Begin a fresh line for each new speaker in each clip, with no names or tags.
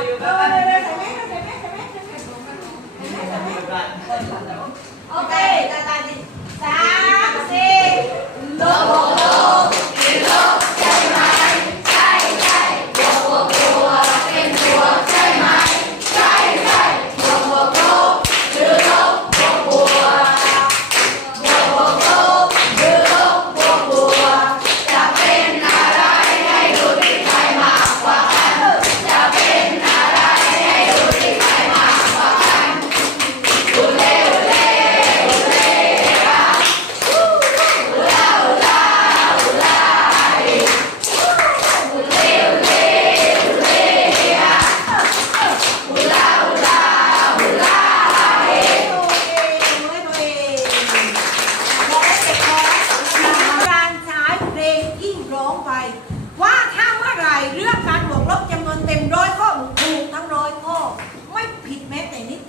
อ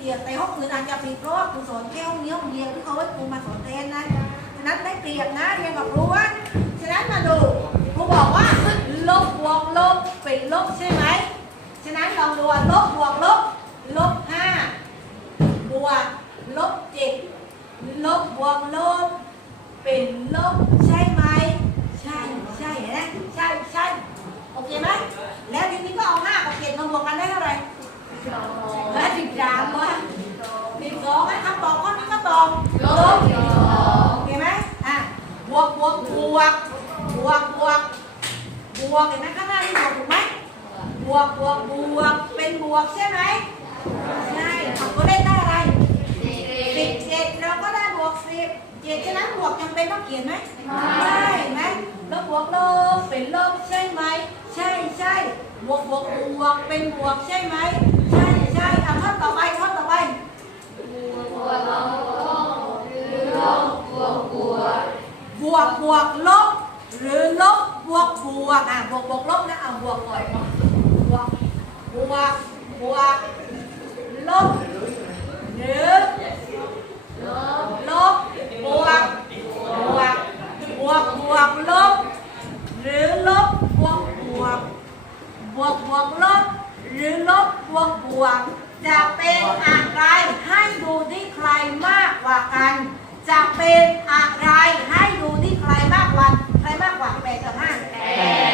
ม้แต่นิดเดียแต่ห้องอื่นอาจจะผิดเพราะว่าครูสอนแค่ห้องนี้ห้องเดียวที่เขาให้ครูมาสอนแทนนะฉะนั้นได้เปรียบนะเรียนกับครูว่าฉะนั้นมาดูครูบอกว่าลบบวกลบเป็นลบใช่ไหมฉะนั้นลองดูว่าลบบวกลบลบห้าบวกลบเจ็ดลบบวกลบเป็นลบใช่ไหม ใช่ใช่นะใช่ใช่โอเคไหมแล้วทีนี้ก็เอาห้ากับเจ็ดมาบวกกันได้เท่าไหร่ห้าสิบสามวะสิบสองคำตอบข้ อนี้ก็ตอบลบโอเคไหมอะบวกบวกบวกบวกบวกบวกเห็นไหมข้างหน้าที่บวกถูกไหมบวกบวกบวกเป็นบวกใช่ไหมใช่ทำตัวเลขได้อะไรสิบเจ็ดเราก็ได้บวกสิบเจ็ดฉะนั้นบวกจำเป็นต้องเขียนไหมไม่ไหมล้วบวกลบเป็นลบใช่ไหมใช่ใช่บวกบวกบวกเป็นบวกใช่ไหมใช่ใช่อะข้อต่อไปข้อต่อไปบวกบ วกลบ หรือลบบวกบวกอะบวกบวกลบนะอะบวกก่อนบวกบวกบวกลบหรือลบบวกบวกบวกบวกลบ หรือลบบวกบวกบวกบวกลบ หรือลบบวกบวกจะเป็นอะไรให้ดูที่ใครมากกว่ากัน จะเป็นอะไรให้ดูที่ใครมากกว่าใครมากกว่าแปดกับห้า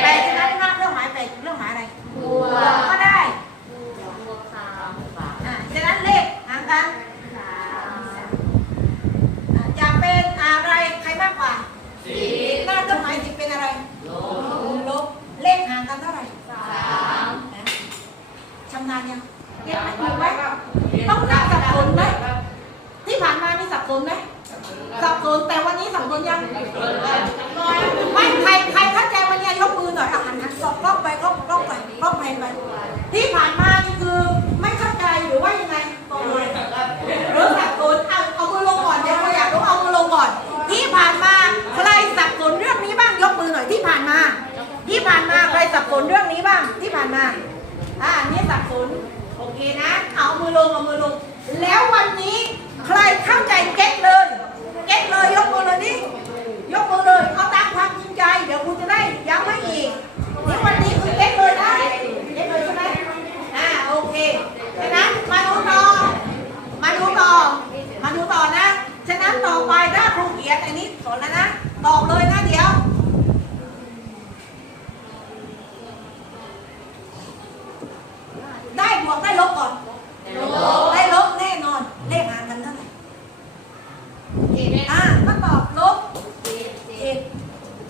แปดฉะนั้นห้าเครื่องหมายแปดเครื่องหมายอะไรบวกก็ได้อ่าฉะนั้นเลขห่างกันอ่าจะเป็นอะไรใครมากกว่าหน้าเครื่องหมายสิบเป็นอะไรลบเลขห่างกันเท่าไหร่ชำนาญยังเรียกไหมถูกไหมต้องนั่งสับสนไหมที่ผ่านมานี่สับสนไหม สับสนแต่วันนี้สับสนยังไม่ใครใครเข้าใจวันนี้ยกมือหน่อยอะหันหันสอกล้องไปกล้องกล้องไปกล้องแพนไปที่ผ่านมานี่คือไม่เข้าใจหรือว่ายังไงบอกเลยหรือสับสนเอาเอามือลงก่อนเดี๋ยวเราอยากรู้เอามือลงก่อน ที่ผ่านมาใครสับสนเรื่องนี้บ้างยกมือหน่อยที่ผ่านมา ที่ผ่านมาใครสับสนเรื่องนี้บ้างที่ผ่านมาอ่านี่สับสนโอเคนะ เอามือลงเอามือลงแล้ววันนี้ใครเข้าใจเก็ตเลย เก็ตเลยยกมือเลยนี่ยกมือเลย เอาตามความจริงใจ เดี๋ยวคุณจะได้ย้ำให้อีกนี่วันนี้คือเก็ตเลยนะเก็ตเลยใช่ไหมอ่าโอเคฉะนั้นมาดูต่อ มาดูต่อ มาดูต่อนะ ฉะนั้นต่อไปถ้าครูเขียนอันนี้สอนแล้วนะ ตอบเลยนะเดี๋ยว ได้บวกได้ลบก่อน ได้ลบแน่นอน เลขห่างกันเท่าไหร่ อ่าก็ตอบลบเจ็ด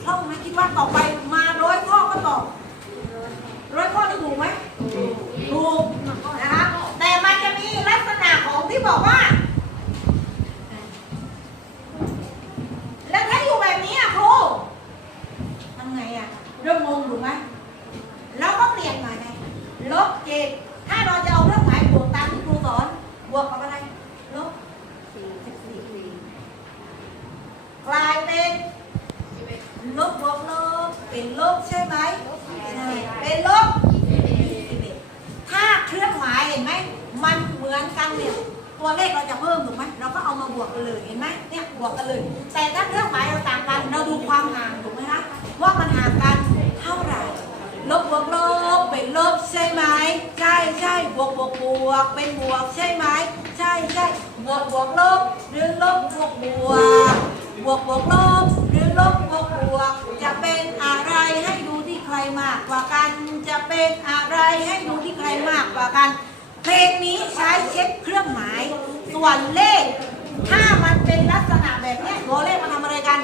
คล่องไหมคิดว่าต่อไปมาร้อยข้อก็ตอบร้อยข้อนี่ถูกไหมถูกนะคะแต่มันจะมีลักษณะของที่บอกว่า แล้วถ้าอยู่แบบนี้อะครูทำไงอะเริ่มงงถูกไหมแล้วก็เปลี่ยนใหม่ไงลบเจ็ดถ้าเราจะเอาเครื่องหมายบวกตามที่ครูสอนบวกกับอะไร ลบสิบสี่ กลายเป็นลบบวกลบเป็นลบใช่ไหมใช่เป็นลบ21ถ้าเครื่องหมายเห็นไหมมันเหมือนกันเนี่ยตัวเลขเราจะเพิ่มถูกไหมเราก็เอามาบวกกันเลยเห็นไหมเนี่ยบวกกันเลย แต่ถ้าเครื่องหมายเราต่างกัน เราดูความห่างถูกไหมคะว่ามันห่างกันเท่าไหร่ลบบวกลบเป็นลบใช่ไหมใช่ใช่วกเป็นบวกใช่ไหมใช่ใช่บวกบวกลบหรือลบบวกบวก บวกบวกลบหรือลบบวกบวก จะเป็นอะไรให้ดูที่ใครมากกว่ากัน จะเป็นอะไรให้ดูที่ใครมากกว่ากัน เพลงนี้ใช้เช็คเครื่องหมาย ส่วนเลข ถ้ามันเป็นลักษณะแบบนี้ตัวเลขมันทำอะไรกัน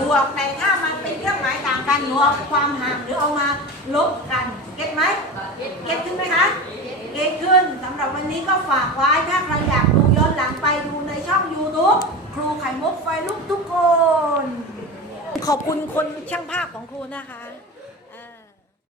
บวกแต่ถ้ามันเป็นเครื่องหมายต่างกันหนูเอาความห่างหรือเอามาลบกัน เก็ตไหมเก็ตขึ้นไหมคะเก็ตขึ้นสำหรับวันนี้ก็ฝากไว้ถ้าใครอยากดูย้อนหลังไปดูในช่อง YouTube รูไข่มุกไฟลุกทุกคน ขอบคุณคนช่างภาพของครูนะคะ